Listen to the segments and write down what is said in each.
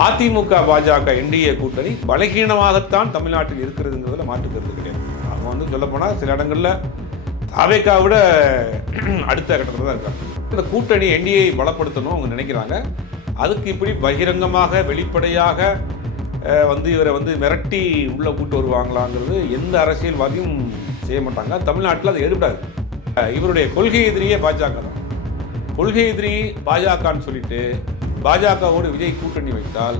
AIADMK BJP NDA கூட்டணி பலகீனமாகத்தான் தமிழ்நாட்டில் இருக்கிறதுங்கிறதுல மாற்றுக்கிறது கிடையாது. அவங்க வந்து சொல்லப்போனால் சில இடங்களில் தாவேக்கா விட அடுத்த கட்டத்தில் தான் இருக்காங்க. இந்த கூட்டணி என்டிஏ பலப்படுத்தணும் அவங்க நினைக்கிறாங்க. அதுக்கு இப்படி பகிரங்கமாக வெளிப்படையாக வந்து இவரை வந்து மிரட்டி உள்ளே கூட்டு வருவாங்களாங்கிறது எந்த அரசியல்வாதியும் செய்ய மாட்டாங்க. தமிழ்நாட்டில் அது எடுபடாது. இவருடைய கொள்கை எதிரியே பாஜக தான். கொள்கை எதிரி பாஜகன்னு சொல்லிட்டு பாஜகவோடு விஜய் கூட்டணி வைத்தால்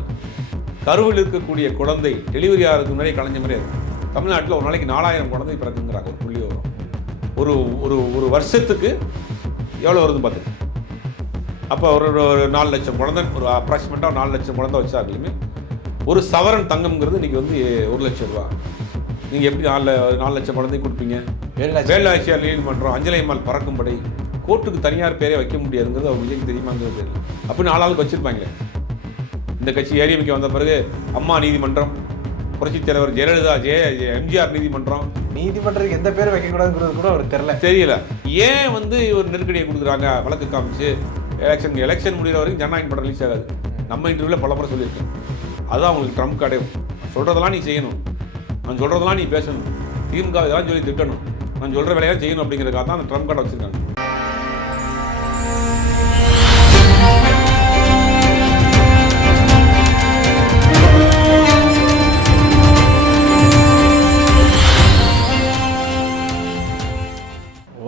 கருவில் இருக்கக்கூடிய குழந்தை டெலிவரி ஆகிறதுக்கு முன்னாடி கலைஞ்ச மாதிரி இருக்கும். தமிழ்நாட்டில் ஒரு நாளைக்கு 4000 குழந்தை பிறக்குங்கிறாங்க. ஒரு புள்ளி வரும். ஒரு ஒரு ஒரு வருஷத்துக்கு எவ்வளோ வருதுன்னு பார்த்து அப்போ ஒரு 4 லட்சம் குழந்தை, ஒரு அப்ராக்சிமேட்டாக 4 லட்சம் குழந்தை வச்சாருமே ஒரு சவரன் தங்கம்ங்கிறது இன்றைக்கி வந்து 1 லட்சம் ரூபா. நீங்கள் எப்படி 4 லட்சம் குழந்தை கொடுப்பீங்க? வேலாட்சியார் நீதிமன்றம் அஞ்சலை அம்மாள் பறக்கும்படை கோர்ட்டுக்கு தனியார் பேரே வைக்க முடியாதுங்கிறது அவர் விஜய்க்கு தெரியுமாங்கிறது தெரியல. அப்படி 4 ஆளுக்கு வச்சுருப்பாங்களே. இந்த கட்சி ஏடிஎம்கே வந்த பிறகு அம்மா நீதிமன்றம், புரட்சித் தலைவர் ஜெயலலிதா எம்ஜிஆர் நீதிமன்றத்துக்கு எந்த பேரும் வைக்கக்கூடாதுங்கிறது கூட அவருக்கு தெரியல. ஏன் வந்து இவர் நெருக்கடியை கொடுக்குறாங்க? வழக்கு காமிச்சு எலெக்ஷன் முடிகிற வரைக்கும் ஜனநாயகம் படம் ரிலீஸ் ஆகாது. நம்ம இன்டர்வியூவில் பல முறை சொல்லியிருக்கேன். அதுதான் அவங்களுக்கு ட்ரம்ப் கார்டே. சொல்கிறதெல்லாம் நீ செய்யணும், நான் சொல்கிறதெல்லாம் நீ பேசணும், திமுக இதெல்லாம் சொல்லி திட்டணும், நான் சொல்கிற வேலையாக செய்யணும் அப்படிங்கிறதுக்காக தான் அந்த ட்ரம்ப் கார்டை வச்சுருக்காங்க.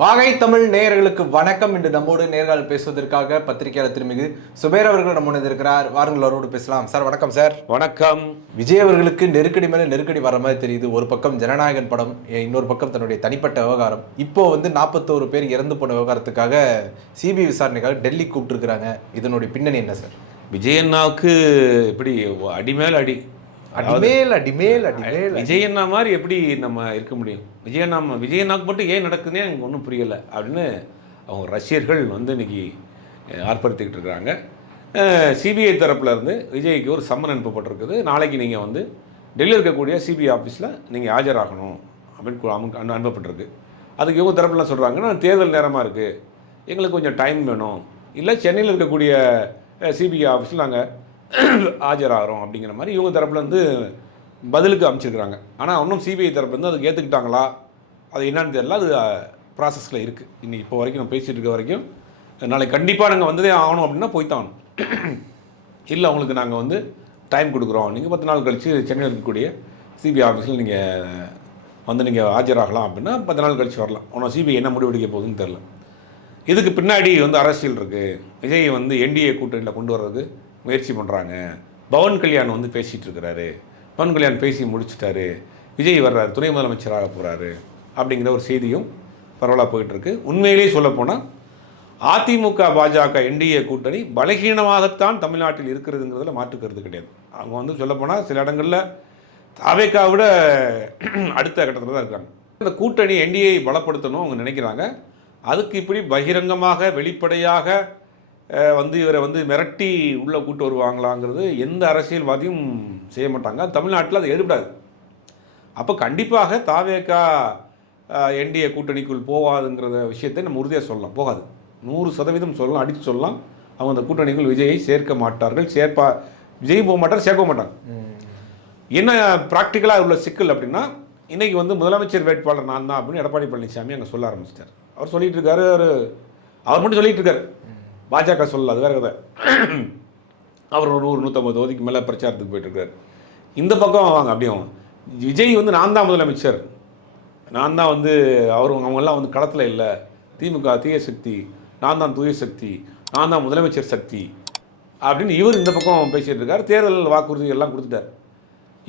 வாகை தமிழ் நேயர்களுக்கு வணக்கம். இன்று நம்மோடு நேர்காணல் பேசுவதற்காக பத்திரிகையாளர் திருமிகு சுபேர் அவர்கள் நம்மோடு இருக்கிறார். வாருங்கள், அவரோடு பேசலாம். சார் வணக்கம். சார் வணக்கம். விஜய் அவர்களுக்கு நெருக்கடி மேலே நெருக்கடி வர மாதிரி தெரியுது. ஒரு பக்கம் ஜனநாயகன் படம், இன்னொரு பக்கம் தன்னுடைய தனிப்பட்ட விவகாரம். இப்போ வந்து 41 பேர் இறந்து போன விவகாரத்துக்காக சிபிஐ விசாரணைக்காக டெல்லி கூப்பிட்டுருக்காங்க. இதனுடைய பின்னணி என்ன சார்? விஜயண்ணாவுக்கு இப்படி அடிமேல் அடி, அடிமேல் விஜயண்ணா மாதிரி எப்படி நம்ம இருக்க முடியும்? விஜயண்ணாவுக்கு மட்டும் ஏன் நடக்குதுன்னே எனக்கு ஒன்றும் புரியலை அப்படின்னு அவங்க ரஷ்யர்கள் வந்து இன்னைக்கு ஆர்ப்பரித்துக்கிட்டு இருக்கிறாங்க. சிபிஐ தரப்பில் இருந்து விஜய்க்கு ஒரு சம்மன் அனுப்பப்பட்டிருக்குது. நாளைக்கு நீங்கள் வந்து டெல்லியில் இருக்கக்கூடிய சிபிஐ ஆஃபீஸில் நீங்கள் ஆஜராகணும் அப்படின்னு அனுப்பப்பட்டிருக்கு. அதுக்கு இவங்க தரப்புலாம் சொல்கிறாங்கன்னா தேர்தல் நேரமாக இருக்குது, எங்களுக்கு கொஞ்சம் டைம் வேணும், இல்லை சென்னையில் இருக்கக்கூடிய சிபிஐ ஆஃபீஸில் நாங்கள் ஆஜராகிறோம் அப்படிங்கிற மாதிரி இவங்க தரப்புலேருந்து பதிலுக்கு அமைச்சிருக்கிறாங்க. ஆனால் இன்னும் சிபிஐ தரப்புலேருந்து அதுக்கு ஏற்றுக்கிட்டாங்களா அது என்னன்னு தெரியல. அது ப்ராசஸில் இருக்குது. இன்றைக்கி இப்போ வரைக்கும் நம்ம பேசிகிட்டு இருக்க வரைக்கும் நாளைக்கு கண்டிப்பாக நாங்கள் வந்ததே ஆகணும் அப்படின்னா போய்த்தான். இல்லை உங்களுக்கு நாங்கள் வந்து டைம் கொடுக்குறோம், நீங்கள் 10 நாள் கழித்து சென்னையில் இருக்கக்கூடிய சிபிஐ ஆஃபீஸில் நீங்கள் வந்து நீங்கள் ஆஜராகலாம் அப்படின்னா 10 நாள் கழித்து வரலாம். ஆனால் சிபிஐ என்ன முடிவெடுக்க போகுதுன்னு தெரில. இதுக்கு பின்னாடி வந்து அரசியல் இருக்குது. விஜய் வந்து என்டிஏ கூட்டணியில் கொண்டு வர்றது முயற்சி பண்ணுறாங்க. பவன் கல்யாண் வந்து பேசிகிட்டு இருக்கிறாரு. பவன் கல்யாண் பேசி முடிச்சுட்டாரு, விஜய் வர்றாரு, துணை முதலமைச்சராக போகிறாரு அப்படிங்கிற ஒரு செய்தியும் பரவலாக போயிட்டுருக்கு. உண்மையிலேயே சொல்லப்போனால் அதிமுக பாஜக என்டிஏ கூட்டணி பலகீனமாகத்தான் தமிழ்நாட்டில் இருக்கிறதுங்கிறதுல மாற்றுக்கிறது கிடையாது. அவங்க வந்து சொல்லப்போனால் சில இடங்களில் தாவேக்கா விட அடுத்த கட்டத்தில் தான் இருக்காங்க. இந்த கூட்டணி என்டிஏ பலப்படுத்தணும் அவங்க நினைக்கிறாங்க. அதுக்கு இப்படி பகிரங்கமாக வெளிப்படையாக வந்து இவரை வந்து மிரட்டி உள்ளே கூட்டு வருவாங்களாங்கிறது எந்த அரசியல்வாதியும் செய்ய மாட்டாங்க. தமிழ்நாட்டில் அது எடுபடாது. அப்போ கண்டிப்பாக தாவேக்கா என்டிஏ கூட்டணிக்குள் போகாதுங்கிற விஷயத்தை நம்ம உறுதியாக சொல்லலாம். போகாது, 100% சொல்லலாம், அடித்து சொல்லலாம். அவங்க அந்த கூட்டணிக்குள் விஜயை சேர்க்க மாட்டார்கள். விஜய் போக மாட்டார், சேர்க்க மாட்டாங்க. என்ன ப்ராக்டிக்கலாக உள்ள சிக்கல் அப்படின்னா, இன்றைக்கி வந்து முதலமைச்சர் வேட்பாளர் நான் தான் அப்படின்னு எடப்பாடி பழனிசாமி அங்கே சொல்ல ஆரம்பிச்சிட்டார். அவர் சொல்லிகிட்டு இருக்காரு, அவர் மட்டும் சொல்லிகிட்டு இருக்காரு, பாஜக சொல்லல, அது வேறு கதை. அவர் ஒரு 100-150 தொகுதிக்கு மேலே பிரச்சாரத்துக்கு போயிட்டுருக்காரு. இந்த பக்கம் வாங்க அப்படியும் விஜய் வந்து நான் தான் முதலமைச்சர், நான் தான் வந்து அவங்கெல்லாம் வந்து களத்தில் இல்லை, திமுக தீய சக்தி, நான் தான் தூய சக்தி, நான் தான் முதலமைச்சர் சக்தி அப்படின்னு இவர் இந்த பக்கம் பேசிகிட்டு இருக்கார். தேர்தல் வாக்குறுதி எல்லாம் கொடுத்துட்டார்.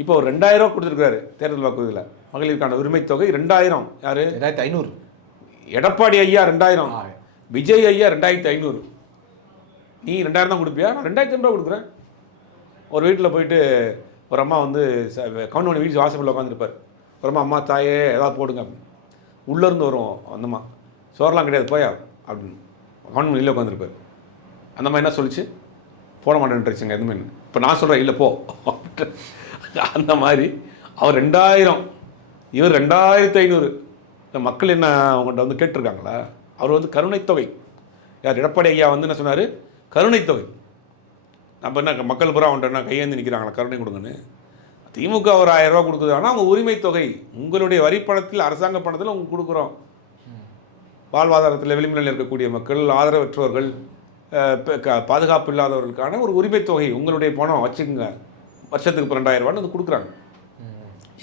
இப்போ ஒரு 2000 ரூபா கொடுத்துருக்காரு தேர்தல் வாக்குறுதியில். மகளிருக்கான உரிமை தொகை 2000. யார்? 2500. எடப்பாடி ஐயா 2000, விஜய் ஐயா 2500. நீ 2000 தான் கொடுப்பியா? நான் 2500 கொடுக்குறேன். ஒரு வீட்டில் போயிட்டு ஒரு அம்மா வந்து கவுண்ட் வீட்டு வாசப்பில் உட்காந்துருப்பார். ஒரு அம்மா தாயே ஏதாவது போடுங்க அப்படின்னு உள்ளேருந்து வரும். அந்தம்மா சோறலாம் கிடையாது போயா அப்படின்னு கவுண்ட் வெளியில் உட்காந்துருப்பார். அந்தம்மா என்ன சொல்லிச்சு? போட மாட்டேன்ட்டுருச்சுங்க எதுவுமே. இப்போ நான் சொல்கிறேன் இல்லை போ. அந்த மாதிரி அவர் 2000, இவர் 2500. இந்த மக்கள் என்ன அவங்கள்ட்ட வந்து கேட்டிருக்காங்களா? அவர் வந்து கருணைத்தொகை, யார் எடப்பாடி ஐயா வந்து என்ன சொன்னார்? கருணைத்தொகை. அப்போ என்ன மக்கள் பூரா அவன்கிட்ட கையேந்தி நிற்கிறாங்களா கருணை கொடுங்கன்னு? திமுக ஒரு 1000 ரூபா கொடுக்குது, ஆனால் அவங்க உரிமை தொகை உங்களுடைய வரி பணத்தில் அரசாங்க பணத்தில் உங்களுக்கு கொடுக்குறோம். வாழ்வாதாரத்தில் விளிம்பில் இருக்கக்கூடிய மக்கள், ஆதரவற்றவர்கள், பாதுகாப்பு இல்லாதவர்களுக்கான ஒரு உரிமை தொகை உங்களுடைய பணம் வச்சுக்கோங்க, வருஷத்துக்கு 12,000 ரூபான்னு அது கொடுக்குறாங்க.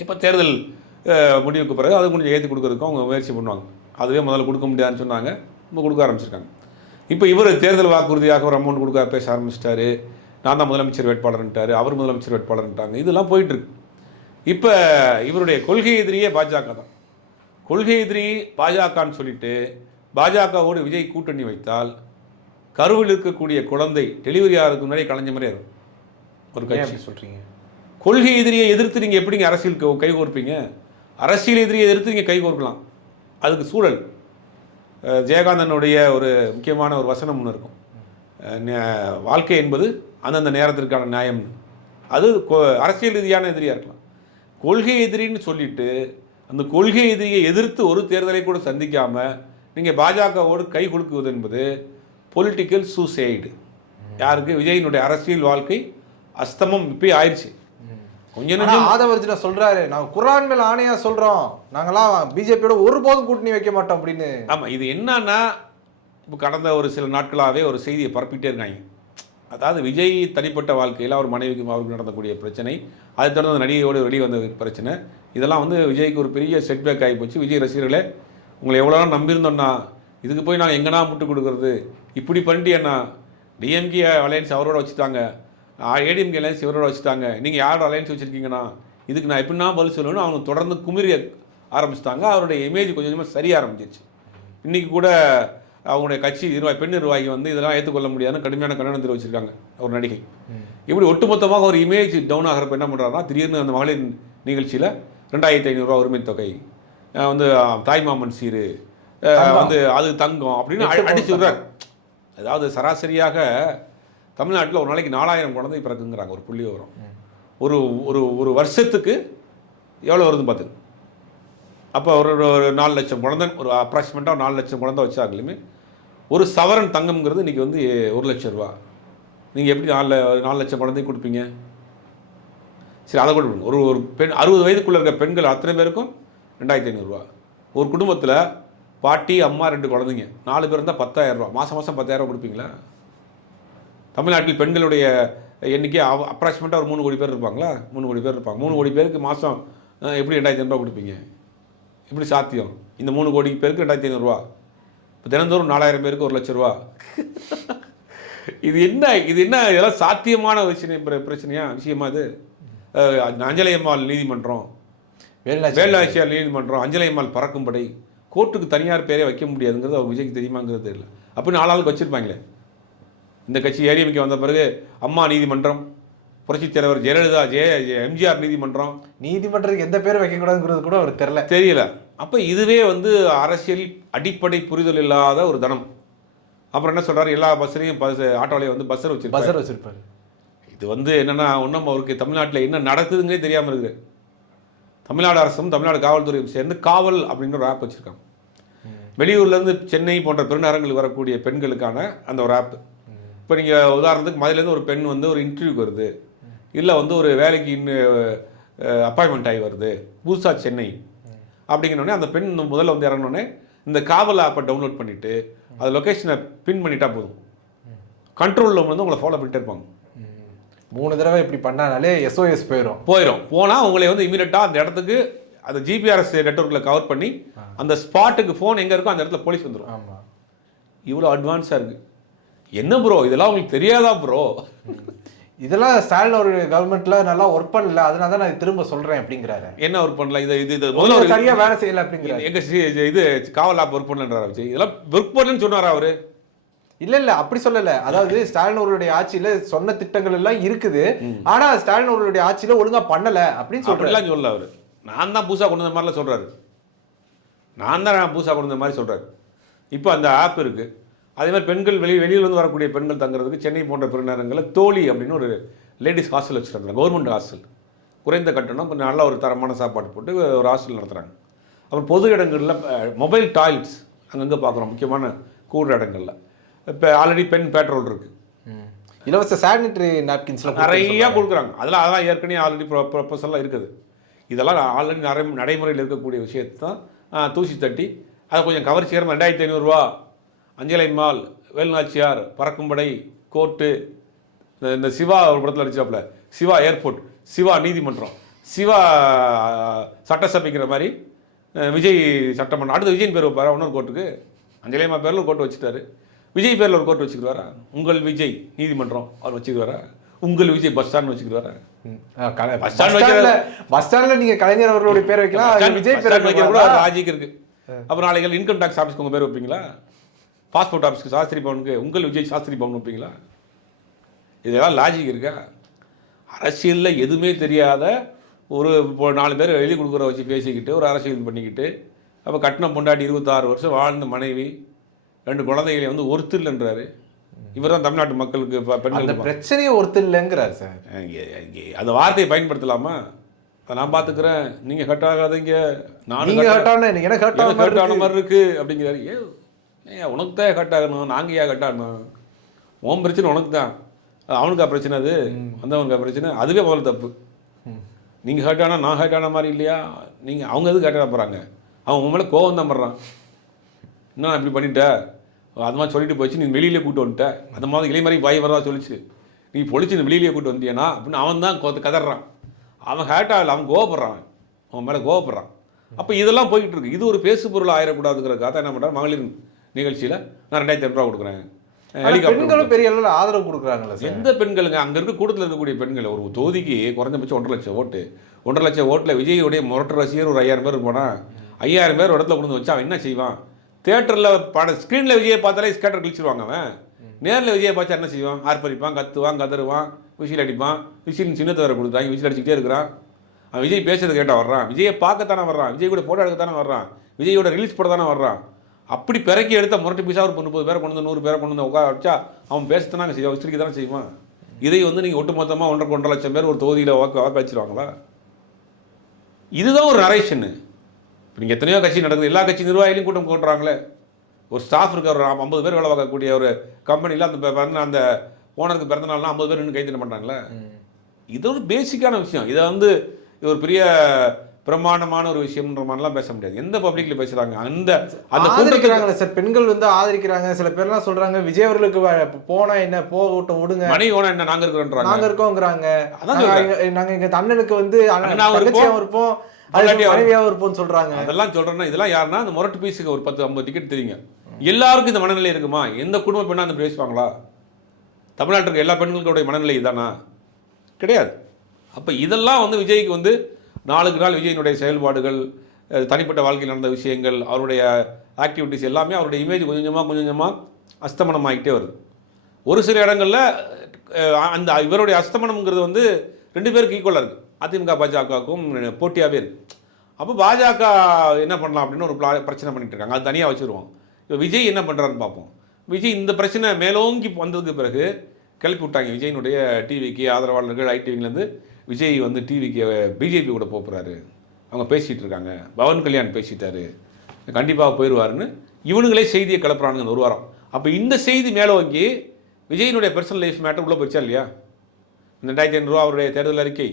இப்போ தேர்தல் முடிவுக்கு பிறகு அது கொஞ்சம் ஏற்றி கொடுக்குறதுக்கும் அவங்க முயற்சி பண்ணுவாங்க. அதுவே முதல்ல கொடுக்க முடியாதுன்னு சொன்னாங்க, இப்போ கொடுக்க ஆரம்பிச்சிருக்காங்க. இப்போ இவர் தேர்தல் வாக்குறுதியாக ஒரு அமௌண்ட் கொடுக்க பேச ஆரம்பிச்சிட்டாரு. நான் தான் முதலமைச்சர் வேட்பாளர்ன்ட்டார், அவர் முதலமைச்சர் வேட்பாளர்ன்ட்டாங்க. இதெல்லாம் போயிட்டுருக்கு. இப்போ இவருடைய கொள்கை எதிரியே பாஜக தான். கொள்கை எதிரி பாஜகன்னு சொல்லிட்டு பாஜகவோடு விஜய் கூட்டணி வைத்தால் கருவில் இருக்கக்கூடிய குழந்தை டெலிவரி ஆகிறதுக்கு முன்னாடி கலைஞ்ச மாதிரி இருக்கும். ஒரு கட்சி சொல்கிறீங்க, கொள்கை எதிரியை எதிர்த்து நீங்கள் எப்படிங்க அரசியல் கைகோர்ப்பீங்க? அரசியல் எதிரியை எதிர்த்து நீங்கள் கைகோர்க்கலாம். அதுக்கு சூழல் ஜெயகாந்தனுடைய ஒரு முக்கியமான ஒரு வசனம் ஒன்று இருக்கும், வாழ்க்கை என்பது அந்தந்த நேரத்திற்கான நியாயம். அது அரசியல் ரீதியான எதிரியாக இருக்கலாம். கொள்கை எதிரின்னு சொல்லிட்டு அந்த கொள்கை எதிரியை எதிர்த்து ஒரு தேர்தலை கூட சந்திக்காமல் நீங்கள் பாஜகவோடு கை கொடுக்குவது என்பது பொலிட்டிக்கல் சூசைடு. யாருக்கு? விஜயினுடைய அரசியல் வாழ்க்கை அஸ்தமம் இப்பயே ஆயிடுச்சு. கொஞ்சம் ஆதவர்ஜுனா சொல்றாரு, நாங்கள் குர்ஆன் மேல் ஆணையா சொல்றோம், நாங்களாம் பிஜேபியோட ஒருபோதும் கூட்டணி வைக்க மாட்டோம் அப்படின்னு. ஆமாம், இது என்னன்னா இப்போ கடந்த ஒரு சில நாட்களாகவே ஒரு செய்தியை பரப்பிட்டே இருக்காங்க. அதாவது விஜய் தனிப்பட்ட வாழ்க்கையில் அவர் மனைவிக்கும் அவருக்கு நடந்தக்கூடிய பிரச்சனை, அதை தொடர்ந்து அந்த நடிகையோடு வெளியே வந்த பிரச்சனை, இதெல்லாம் வந்து விஜய்க்கு ஒரு பெரிய செட்பேக் ஆகி போச்சு. விஜய் ரசிகர்களே, உங்களை எவ்வளோ நம்பியிருந்தோன்னா இதுக்கு போய் நாங்கள் எங்கன்னா முட்டு கொடுக்குறது, இப்படி பண்ணிட்டேன்னா டிஎம்கே அலையன்ஸ் அவரோட வச்சுட்டாங்க, ஏடிஎம்கே அலையன்ஸ் இவரோட வச்சுட்டாங்க, நீங்கள் யாரோட அலையன்ஸ் வச்சுருக்கீங்கன்னா இதுக்கு நான் எப்படின்னா பதில் சொல்லணும்னு அவங்க தொடர்ந்து குமிரிய ஆரம்பிச்சிட்டாங்க. அவருடைய இமேஜ் கொஞ்சம் கொஞ்சமாக சரிய ஆரம்பிச்சிருச்சு. இன்றைக்கி கூட அவங்களுடைய கட்சி பெண் நிர்வாகி வந்து இதெல்லாம் ஏற்றுக்கொள்ள முடியாதுன்னு கடுமையான கண்டனம் தெரிவிச்சிருக்காங்க ஒரு நடிகை. இப்படி ஒட்டுமொத்தமாக ஒரு இமேஜ் டவுன் ஆகிறப்ப என்ன பண்ணுறாருன்னா, திடீர்னு அந்த மகளிர் நிகழ்ச்சியில் 2,500 ரூபா உரிமை தொகை, வந்து தாய்மாமன் சீரு, வந்து அது தங்கம் அப்படின்னு அடிச்சு விடுறார். அதாவது சராசரியாக தமிழ்நாட்டில் ஒரு நாளைக்கு 4000 குழந்தை பிறக்குங்கிறாங்க ஒரு புள்ளி விவரம். ஒரு ஒரு ஒரு வருஷத்துக்கு எவ்வளோ வருதுன்னு பார்த்துங்க. அப்போ ஒரு 4 லட்சம் குழந்தை, ஒரு அப்ராக்சிமேட்டாக 4 லட்சம் குழந்தை வச்சாங்களுமே ஒரு சவரன் தங்கம்ங்கிறது இன்றைக்கி வந்து 1 லட்சம் ரூபா. நீங்கள் எப்படி 4 லட்சம் குழந்தை கொடுப்பீங்க? சரி, அதை கூட ஒரு ஒரு பெண் 60 வயதுக்குள்ளே இருக்க பெண்கள் அத்தனை பேருக்கும் 2,500 ரூபா. ஒரு குடும்பத்தில் பாட்டி, அம்மா, 2 குழந்தைங்க, 4 பேர் இருந்தால் 10,000 ரூபா. மாதம் 10,000 ரூபா கொடுப்பீங்களா? தமிழ்நாட்டில் பெண்களுடைய எண்ணிக்கை அப்ராக்சிமேட்டாக ஒரு 3 கோடி பேர் இருப்பாங்களா? 3 கோடி பேர் இருப்பாங்க. 3 கோடி பேருக்கு மாதம் எப்படி 2,500 ரூபா கொடுப்பீங்க? எப்படி சாத்தியம்? இந்த 3 கோடி பேருக்கு 2,500 ரூபா. இப்போ தினந்தோறும் 4,000 பேருக்கு 1 லட்சம் ரூபா. இது என்ன இதெல்லாம் சாத்தியமான விஷயமா இது? அஞ்சலை அம்மாள் நீதிமன்றம், வேலாட்சியார் நீதிமன்றம், அஞ்சலை அம்மாள் பறக்கும் படை, கோர்ட்டுக்கு தனியார் பேரே வைக்க முடியாதுங்கிறது அவர் விஜய்க்கு தெரியுமாங்கிறது தெரியல. அப்படின்னு 4 ஆளுக்கு வச்சுருப்பாங்களே. இந்த கட்சி ஏடிஎம்கே வந்த பிறகு அம்மா நீதிமன்றம், புரட்சித் தலைவர் ஜெயலலிதா எம்ஜிஆர் நீதிமன்றத்துக்கு எந்த பேரும் வைக்கக்கூடாதுங்கிறது கூட அவருக்கு தெரியல. அப்போ இதுவே வந்து அரசியல் அடிப்படை புரிதல் இல்லாத ஒரு தனம். அப்புறம் என்ன சொல்கிறாரு, எல்லா பஸ்ஸையும் ஆட்டோலையும் வந்து பஸ்ஸர் வச்சிருப்பாரு. இது வந்து என்னென்னா, ஒன்றும் அவருக்கு தமிழ்நாட்டில் என்ன நடக்குதுன்னே தெரியாமல் இருக்குது. தமிழ்நாடு அரசும் தமிழ்நாடு காவல்துறையும் சேர்ந்து காவல் அப்படின்னு ஒரு ஆப் வச்சுருக்காங்க. வெளியூர்லேருந்து சென்னை போன்ற பெருநகரங்களுக்கு வரக்கூடிய பெண்களுக்கான அந்த ஒரு ஆப். இப்போ நீங்கள் உதாரணத்துக்கு மதுரையிலேருந்து ஒரு பெண் வந்து ஒரு இன்டர்வியூக்கு வருது, இல்லை வந்து ஒரு வேலைக்கு அப்பாயின்மெண்ட் ஆகி வருது புதுசாக சென்னை அப்படிங்கிறோடனே, அந்த பெண் முதல்ல வந்து இறங்கினோடனே இந்த காவல் ஆப்பை டவுன்லோட் பண்ணிவிட்டு அது லொக்கேஷனை பின் பண்ணிட்டா போதும், கண்ட்ரோலில் வந்து உங்களை ஃபாலோ பண்ணிட்டே இருப்பாங்க. 3 தடவை இப்படி பண்ணாலே SOS போனால் உங்களை வந்து இமீடியட்டாக அந்த இடத்துக்கு அந்த ஜிபிஆர்எஸ் நெட்வொர்க்கில் கவர் பண்ணி அந்த ஸ்பாட்டுக்கு ஃபோன் எங்கே இருக்கோ அந்த இடத்துல போலீஸ் வந்துடும். ஆமாம், இவ்வளோ அட்வான்ஸாக இருக்குது. என்ன ப்ரோ இதெல்லாம் உங்களுக்கு தெரியாதா ப்ரோ? இதெல்லாம் ஸ்டாலின் ஒரு கவர்மெண்ட்ல நல்லா ஒர்க் பண்ணல, அதனால தான் நான் திரும்ப சொல்றேன் அப்படிங்கிறாரு. என்ன ஒர்க் பண்ணல? இது முதல்ல சரியா வேலை செய்யல அப்படிங்கிறாரு. எங்க இது காவல் ஆப் ஒர்க் பண்ணலன்றாரு விஜய். இதெல்லாம் ஒர்க் பண்ணலன்னு சொன்னாரா அவரு? இல்ல அப்படி சொல்லல. அதாவது ஸ்டாலின் அவர்களுடைய ஆட்சியில சொன்ன திட்டங்கள் எல்லாம் இருக்குது, ஆனா ஸ்டாலின் அவர்களுடைய ஆட்சியில ஒழுங்கா பண்ணல அப்படின்னு சொல்ல அவரு. நான் தான் பூசா கொண்டு வந்த மாதிரிலாம் சொல்றாரு. நான் தான் பூசா கொண்டு வந்த மாதிரி சொல்றாரு. இப்போ அந்த ஆப் இருக்கு. அதே மாதிரி பெண்கள் வெளியிலிருந்து வரக்கூடிய பெண்கள் தங்குறதுக்கு சென்னை போன்ற பெருநகரங்களில் தோழி அப்படின்னு ஒரு லேடிஸ் ஹாஸ்டல் வச்சுருக்காங்க. கவர்மெண்ட் ஹாஸ்டல், குறைந்த கட்டணம், கொஞ்சம் நல்ல ஒரு தரமான சாப்பாடு போட்டு ஒரு ஹாஸ்டல் நடத்துகிறாங்க. அப்புறம் பொது இடங்களில் மொபைல் டாய்லெட்ஸ் அங்கங்கே பார்க்குறோம், முக்கியமான கூடுற இடங்களில். இப்போ ஆல்ரெடி பெண் பேட்ரோல் இருக்குது. இலவச சானிட்டரி நாப்கின்ஸ்லாம் நிறையா கொடுக்குறாங்க. அதெல்லாம் ஏற்கனவே ஆல்ரெடி ப்ரொபோசல்லாம் இருக்குது. இதெல்லாம் ஆல்ரெடி நடைமுறையில் இருக்கக்கூடிய விஷயத்தை தான் தூசி தட்டி அதை கொஞ்சம் கவர்ச்சிகரமாக 2500 ரூபா, அஞ்சலை மால், வேலுநாச்சியார், பறக்கும்படை, கோர்ட்டு, இந்த சிவா ஒரு படத்தில் அடிச்சாப்புல சிவா ஏர்போர்ட், சிவா நீதிமன்றம், சிவா சட்டசபைங்கிற மாதிரி விஜய் சட்டமன்றம். அடுத்து விஜயின் பேர் வைப்பாரா இன்னொரு கோர்ட்டுக்கு? அஞ்சலியம்மா பேரில் ஒரு கோர்ட்டு வச்சுட்டாரு. விஜய் பேரில் ஒரு கோர்ட்டு வச்சுக்கிடுவாரா? உங்கள் விஜய் நீதிமன்றம் அவர் வச்சுக்கிடுவாரா? உங்கள் விஜய் பஸ் ஸ்டாண்ட் வச்சுக்கிடுவாரா? பஸ் ஸ்டாண்ட்ல நீங்க கலைஞர் அவர்களுடைய பேர் வைக்கலாம், விஜய் பேர் வைக்க கூட லாஜிக் இருக்கு. அப்புறம் நாளைக்கு இன்கம் டாக்ஸ் ஆஃபீஸ்க்கு உங்க பேர் வைப்பீங்களா? பாஸ்போர்ட் ஆஃபீஸ்க்கு சாஸ்திரி பவனுக்கு உங்கள் விஜய் சாஸ்திரி பவன் வைப்பீங்களா? இதெல்லாம் லாஜிக் இருக்கா? அரசியலில் எதுவுமே தெரியாத ஒரு 4 பேர் எழுதி கொடுக்குற வச்சு பேசிக்கிட்டு ஒரு அரசியல் பண்ணிக்கிட்டு அப்போ கட்டின பொண்டாட்டி 26 வருஷம் வாழ்ந்த மனைவி 2 குழந்தைகளை வந்து ஒருத்தர்லன்றாரு. இவர் தான் தமிழ்நாட்டு மக்களுக்கு பெண்கள் பிரச்சனையே ஒருத்தர் இல்லைங்கிறார் சார். அந்த வார்த்தையை பயன்படுத்தலாமா? அதை நான் பார்த்துக்கிறேன், நீங்கள் ஹர்ட் ஆகாதீங்க, நானும் எனக்கு ஹர்ட் ஆன மாதிரி இருக்கு அப்படிங்கிறாரு. ஏன் உனக்கு தான் ஹர்ட் ஆகணும், நாங்கள் ஏன் ஹர்ட் ஆகணும்? உன் பிரச்சனை உனக்கு தான், அவனுக்கா பிரச்சனை? அது வந்தவனுக்கா பிரச்சனை? அதுவே முதல்ல தப்பு. நீங்கள் ஹர்ட் ஆனால் நான் ஹர்ட் ஆன மாதிரி இல்லையா? நீங்கள் அவங்க எதுக்கு ஹர்ட் ஆக போகிறாங்க? அவன் உன் மேலே கோவம் தான் படுறான். இன்னும் இப்படி பண்ணிட்ட, அது மாதிரி சொல்லிட்டு போச்சு, நீ வெளியிலே கூப்பிட்டு வந்துட்ட, அந்த மாதிரி இலை மாதிரி வாய் வரதா சொல்லிச்சு, நீ பொழிச்சு நீ வெளியிலே கூப்பிட்டு வந்தியனா அப்படின்னு அவன் தான் கதறான். அவன் ஹேட் ஆகல, அவன் கோவப்படுறான், அவன் மேலே கோவப்படுறான். அப்போ இதெல்லாம் போய்கிட்டு இருக்கு. இது ஒரு பேசு பொருள் ஆயிடக்கூடாதுங்கிறதுக்காக என்ன பண்ணுறாங்க, மகளிர் நிகழ்ச்சியில் நான் 2500 ரூபா கொடுக்குறேன். பெண்களும் பெரிய அளவில் ஆதரவு கொடுக்குறாங்களா? எந்த பெண்களுங்க? அங்கே இருக்க கூட்டத்தில் இருக்கக்கூடிய பெண்கள் ஒரு தொகுதிக்கு குறைஞ்சபட்சம் 1.5 லட்சம் ஓட்டு. 1.5 லட்சம் ஓட்டில் விஜயோடைய முரட்டு ரசிகர் ஒரு 5000 பேர் இருப்பானா? 5000 பேர் இடத்துல கொண்டு வச்சு அவன் என்ன செய்வான்? தேட்டரில் ஸ்க்ரீனில் விஜயை பார்த்தாலே ஸ்கேட்டர் கிழிச்சிருவாங்க. அவன் நேரில் விஜயை பார்த்தா என்ன செய்வான்? ஆர்ப்பரிப்பான், கத்துவான், கதறுவான், விசில் அடிப்பான். விசில் சின்னத்தை வர கொடுத்தாங்க, விசில் அடிச்சுக்கிட்டே இருக்கிறான். அவன் விஜய் பேசுறது கேட்டால் வர்றான், விஜயை பார்க்கத்தானே வர்றான், விஜய் கூட ஃபோட்டோ எடுக்கத்தானே வர்றான், விஜயோட ரிலீஸ் போட தானே வர்றான். அப்படி பிறக்கி எடுத்த முரட்டு பீஸாக ஒரு 30 பேரை கொண்டு வந்து 100 பேரை கொண்டு வந்து உட்கார வச்சா அவன் பேசத்தானே செய்வான், விசிலிக்க தானே செய்வான். இதை வந்து நீங்கள் ஒட்டுமொத்தமாக 1.5 லட்சம் பேர் ஒரு தொகுதியில் வாக்கு வச்சிருவாங்களா? இதுதான் ஒரு நரேஷன்னு. இப்போ நீங்கள் எத்தனையோ கட்சி நடக்குது, எல்லா கட்சி நிர்வாகிகளையும் கூட்டம் போட்டுறாங்களே. ஒரு ஸ்டாஃப் இருக்க ஒரு 50 பேர் வேலை பார்க்கக்கூடிய ஒரு கம்பெனியில் அந்த ஓனருக்கு பிறந்தநாள்னா 50 பேர் இன்னும் கைத்தட்ட மாட்டாங்களே. இது ஒரு பேசிக்கான விஷயம். இதை வந்து ஒரு பெரிய பிரமாண்டமான ஒரு விஷயம்ன்ற மாதிரிலாம் பேச முடியாது. எந்த பப்ளிக்ல பேசுறாங்க? அந்த ஆதரிக்கிறாங்களே சார், பெண்கள் வந்து ஆதரிக்கிறாங்க. சில பேர்லாம் சொல்றாங்க விஜய் அவர்களுக்கு போனா என்ன, போகட்டும் விடுங்க, மணி ஓனா என்ன, நாங்க இருக்கிறோம், நாங்க இருக்கோங்கிறாங்க. நாங்க எங்க அண்ணனுக்கு வந்து தங்கச்சியாவும் இருப்போம், மனைவியாவும் இருப்போம்னு சொல்றாங்க. அதெல்லாம் சொல்றேன்னா இதெல்லாம் யாருன்னா அந்த முரட்டு பீஸுக்கு ஒரு 10-50 டிக்கெட் தெரியுங்க. எல்லாருக்கும் இந்த மனநிலை இருக்குமா? எந்த குடும்ப பெண்ணா அந்த பேசுவாங்களா? தமிழ்நாட்டுக்கு எல்லா பெண்களுடைய மனநிலை இதானா? கிடையாது. அப்போ இதெல்லாம் வந்து விஜய்க்கு வந்து நாளுக்கு நாள் விஜயினுடைய செயல்பாடுகள், தனிப்பட்ட வாழ்க்கையில் நடந்த விஷயங்கள், அவருடைய ஆக்டிவிட்டிஸ் எல்லாமே அவருடைய இமேஜ் கொஞ்சம் கொஞ்சமாக அஸ்தமனம் ஆகிட்டே வருது. ஒரு சில இடங்களில் அந்த இவருடைய அஸ்தமனம்ங்கிறது வந்து 2 பேருக்கு ஈக்குவலாக இருக்குது. அதிமுக பாஜகவுக்கும் போட்டியாகவே இருக்குது. அப்போ பாஜக என்ன பண்ணலாம் அப்படின்னு ஒரு பிரச்சனை பண்ணிட்டு இருக்காங்க, அது தனியாக வச்சுருவோம். இப்போ விஜய் என்ன பண்ணுறாருன்னு பார்ப்போம். விஜய் இந்த பிரச்சனை மேலோங்கி வந்ததுக்கு பிறகு கிளப்பி விட்டாங்க விஜயினுடைய டிவிக்கு ஆதரவாளர்கள். ஐடிவிலேருந்து விஜய் வந்து டிவிக்கு பிஜேபி கூட போகிறாரு, அவங்க பேசிகிட்டு இருக்காங்க, பவன் கல்யாண் பேசிட்டாரு, கண்டிப்பாக போயிடுவாருன்னு இவனுங்களே செய்தியை கிளப்புறானுங்க இந்த ஒரு வாரம். அப்போ இந்த செய்தி மேலோங்கி விஜயினுடைய பர்சனல் லைஃப் மேட்டர் உள்ளே போயிடுச்சா இல்லையா? இந்த 2500 ரூபா அவருடைய தேர்தல் அறிக்கை,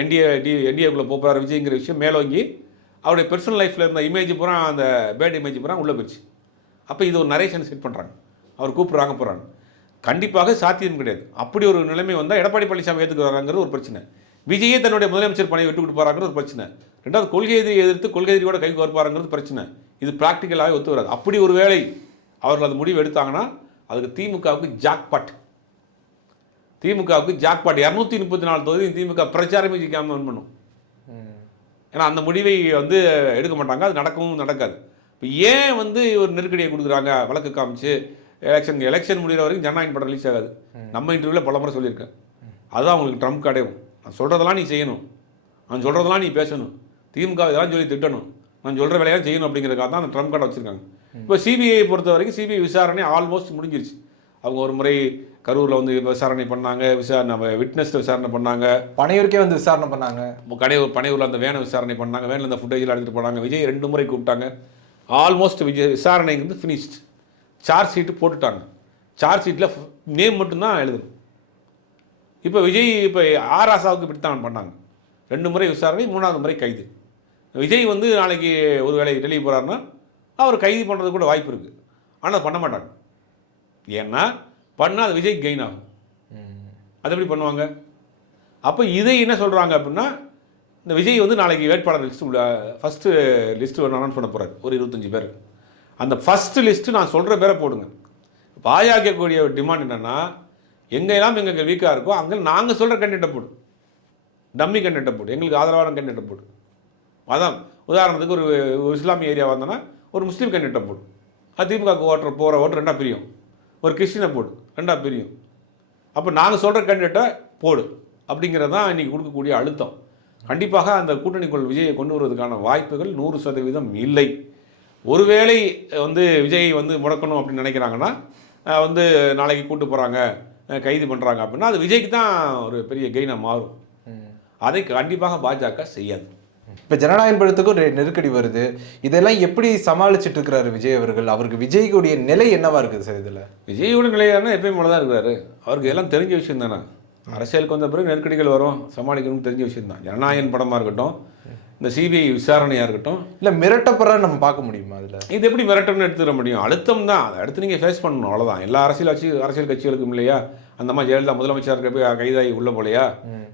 என்டிஏக்குள்ளே போகிறாரு விஜய்ங்கிற விஷயம் மேலோங்கி அவருடைய பர்சனல் லைஃப்பில் இருந்த இமேஜ் பூரா, அந்த பேட் இமேஜ் பூரா உள்ளே போயிடுச்சு. அப்போ இது ஒரு நரேஷன் செட் பண்ணுறாங்க, அவர் கூப்பிட்றாங்க போகிறாங்க. கண்டிப்பாக சாத்தியம் கிடையாது. அப்படி ஒரு நிலைமை வந்தால் எடப்பாடி பழனிசாமி ஏற்றுக்கிறாங்கிறது ஒரு பிரச்சனை, விஜயே தன்னுடைய முதலமைச்சர் பணியை விட்டு கொடுத்து போகிறாங்கிறது ஒரு பிரச்சனை, 2வது கொள்கையை எதிர்த்து கொள்கையோட கைக்கு வருப்பாருங்கிறது பிரச்சனை. இது ப்ராக்டிக்கலாகவே ஒத்து வராது. அப்படி ஒரு வேளை அவர்கள் அது முடிவு எடுத்தாங்கன்னா அதுக்கு திமுகவுக்கு ஜாக்பாட். திமுகவுக்கு ஜாக்பாட். 234 தொகுதி திமுக பிரச்சாரமே ஜெயிக்காமல் பண்ணும். ஏன்னா அந்த முடிவை வந்து எடுக்க மாட்டாங்க, அது நடக்கவும் நடக்காது. இப்போ ஏன் வந்து ஒரு நெருக்கடியை கொடுக்குறாங்க? வழக்கு காமிச்சு எலெக்ஷன் முடிகிற வரைக்கும் ஜனநாயகம் படம் ரிலீஸ் ஆகாது. நம்ம இன்டர்வியூவில் பல முறை சொல்லியிருக்கேன். அதுதான் உங்களுக்கு ட்ரம்ப் கார்டேவும். நான் சொல்கிறதெல்லாம் நீ செய்யணும், நான் சொல்கிறதெல்லாம் நீ பேசணும், திமுக இதெல்லாம் சொல்லி திட்டணும், நான் சொல்கிற வேலையாக செய்யணும் அப்படிங்கிறதுக்காக தான் அந்த ட்ரம்ப் கார்டை வச்சுருக்காங்க. இப்போ சிபிஐ பொறுத்த வரைக்கும் சிபிஐ விசாரணை ஆல்மோஸ்ட் முடிஞ்சிருச்சு. அவங்க ஒரு முறை கரூரில் வந்து விசாரணை பண்ணாங்க, விட்னஸ் விசாரணை பண்ணாங்க, பனையூருக்கே வந்து விசாரணை பண்ணாங்க, பனையூரில் அந்த வேனை விசாரணை பண்ணாங்க, வேனில் அந்த ஃபுட்டேஜில் எடுத்துகிட்டு போனாங்க. விஜய் 2 முறை கூப்பிட்டாங்க. ஆல்மோஸ்ட் விஜய் விசாரணைங்கிறது ஃபினிஷ்ட். சார்ஜ் ஷீட்டு போட்டுட்டாங்க. சார்ஜ் ஷீட்டில் நேம் மட்டும்தான் எழுதணும். இப்போ விஜய் இப்போ ஆராசாவுக்கு இப்படி தான் பண்ணாங்க. 2 முறை விசாரணை, 3வது முறை கைது. விஜய் வந்து நாளைக்கு ஒரு வேளை டெல்லி போகிறாருன்னா அவர் கைது பண்ணுறது கூட வாய்ப்பு இருக்குது. ஆனால் பண்ண மாட்டாங்க. ஏன்னா பண்ணால் அது விஜய் கெயின் ஆகும். அது எப்படி பண்ணுவாங்க? அப்போ இதை என்ன சொல்கிறாங்க அப்படின்னா, இந்த விஜய் வந்து நாளைக்கு வேட்பாளர் லிஸ்ட்டு ஃபஸ்ட்டு லிஸ்ட்டு அனௌன்ஸ் பண்ண போகிறார். ஒரு 25 பேர். அந்த ஃபஸ்ட்டு லிஸ்ட்டு நான் சொல்கிற பேரை போடுங்க. பாஜக கூடிய டிமாண்ட் என்னென்னா, எங்கெல்லாம் எங்களுக்கு வீக்காக இருக்கோ அங்கே நாங்கள் சொல்கிற கேண்டிடேட்டை போடு, டம்மி கேண்டிடேட்டை போடு, எங்களுக்கு ஆதரவான கேண்டிடேட்டை போடு. அதான் உதாரணத்துக்கு ஒரு இஸ்லாமிய ஏரியா வந்தோன்னா ஒரு முஸ்லீம் கேண்டிடேட்டை போடு. திமுக போகிற ஓட்டு 2ஆக பிரியும். ஒரு கிறிஸ்டினை போடு, 2ஆக பிரியும். அப்போ நாங்கள் சொல்கிற கேண்டிடேட்டை போடு அப்படிங்கிறது தான் இன்றைக்கி கொடுக்கக்கூடிய அழுத்தம். கண்டிப்பாக அந்த கூட்டணிக்குள் விஜயை கொண்டு வருவதற்கான வாய்ப்புகள் 100% இல்லை. ஒருவேளை வந்து விஜய் வந்து முடக்கணும் அப்படின்னு நினைக்கிறாங்கன்னா, வந்து நாளைக்கு கூட்டு போகிறாங்க, கைது பண்ணுறாங்க அப்படின்னா அது விஜய்க்கு தான் ஒரு பெரிய கெயினாக மாறும். அதை கண்டிப்பாக பாஜக செய்யாது. இப்போ ஜனநாயக படத்துக்கு ஒரு நெருக்கடி வருது. இதெல்லாம் எப்படி சமாளிச்சுட்டு இருக்கிறாரு விஜய் அவர்கள்? அவருக்கு விஜய்க்குடைய நிலை என்னவா இருக்குது சார்? இதில் விஜயோட நிலையான எப்பயும் போல தான் இருக்கிறாரு. அவருக்கு எல்லாம் தெரிஞ்ச விஷயம் தானே. அரசியலுக்கு வந்த பிறகு நெருக்கடிகள் வரும், சமாளிக்கணும்னு தெரிஞ்ச விஷயம் தான். ஜனநாயகன் படமாக இருக்கட்டும், இந்த சிபிஐ விசாரணையாக இருக்கட்டும், இல்லை மிரட்டப்படுறா நம்ம பார்க்க முடியுமா? அதில் இது எப்படி மிரட்டம்னு எடுத்துட முடியும்? அழுத்தம் தான். அதை அடுத்து நீங்கள் ஃபேஸ் பண்ணணும், அவ்வளோதான். எல்லா அரசியல் கட்சிகளுக்கும் இல்லையா? அந்த மாதிரி ஜெயலலிதா முதலமைச்சர் இருக்க கைதாகி உள்ள போலையா?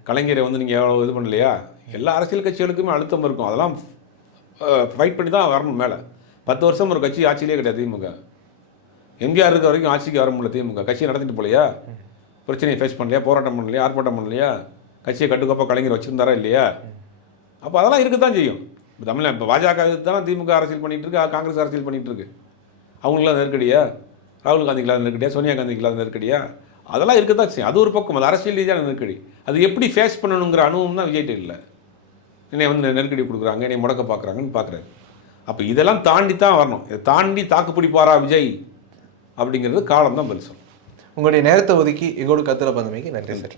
கலைஞரை வந்து நீங்கள் எவ்வளோ இது பண்ணலையா? எல்லா அரசியல் கட்சிகளுக்குமே அழுத்தம் இருக்கும். அதெல்லாம் ஃபைட் பண்ணி தான் வரணும் மேலே. 10 வருஷம் ஒரு கட்சி ஆட்சியிலே கிடையாது திமுக. எம்ஜிஆர் இருக்க வரைக்கும் ஆட்சிக்கு வர முடியல திமுக. கட்சியை நடத்திட்டு போலையா? பிரச்சனையை ஃபேஸ் பண்ணலையா? போராட்டம் பண்ணலையா? ஆர்ப்பாட்டம் பண்ணலையா? கட்சியை கட்டுக்கோப்பாக கலைஞர் வச்சுருந்தாரா இல்லையா? அப்போ அதெல்லாம் இருக்க தான் செய்யும். இப்போ இப்போ பாஜக தானே திமுக அரசியல் பண்ணிகிட்டு இருக்கு, காங்கிரஸ் அரசியல் பண்ணிகிட்டு இருக்கு. அவங்களுக்குலாம் நெருக்கடியா? ராகுல் காந்திக்கு இல்லாத நெருக்கடியா? சோனியா காந்திக்கு இல்லாத நெருக்கடியா? அதெல்லாம் இருக்க தான் செய்யும். அது ஒரு பக்கம், அது அரசியல் ரீதியான நெருக்கடி. அது எப்படி ஃபேஸ் பண்ணணுங்கிற அனுபவம் தான் விஜய்கிட்ட இல்லை. என்னை வந்து நெருக்கடி கொடுக்குறாங்க, என்னை முடக்க பார்க்குறாங்கன்னு பார்க்குறாரு. அப்போ இதெல்லாம் தாண்டி தான் வரணும். இதை தாண்டி தாக்கு பிடிப்பாரா விஜய் அப்படிங்கிறது காலம் தான் பதில் சொல்லும். உங்களுடைய நேரத்தை ஒதுக்கி எங்களோட கருத்தில் பந்தமைக்கு நன்றி சார்.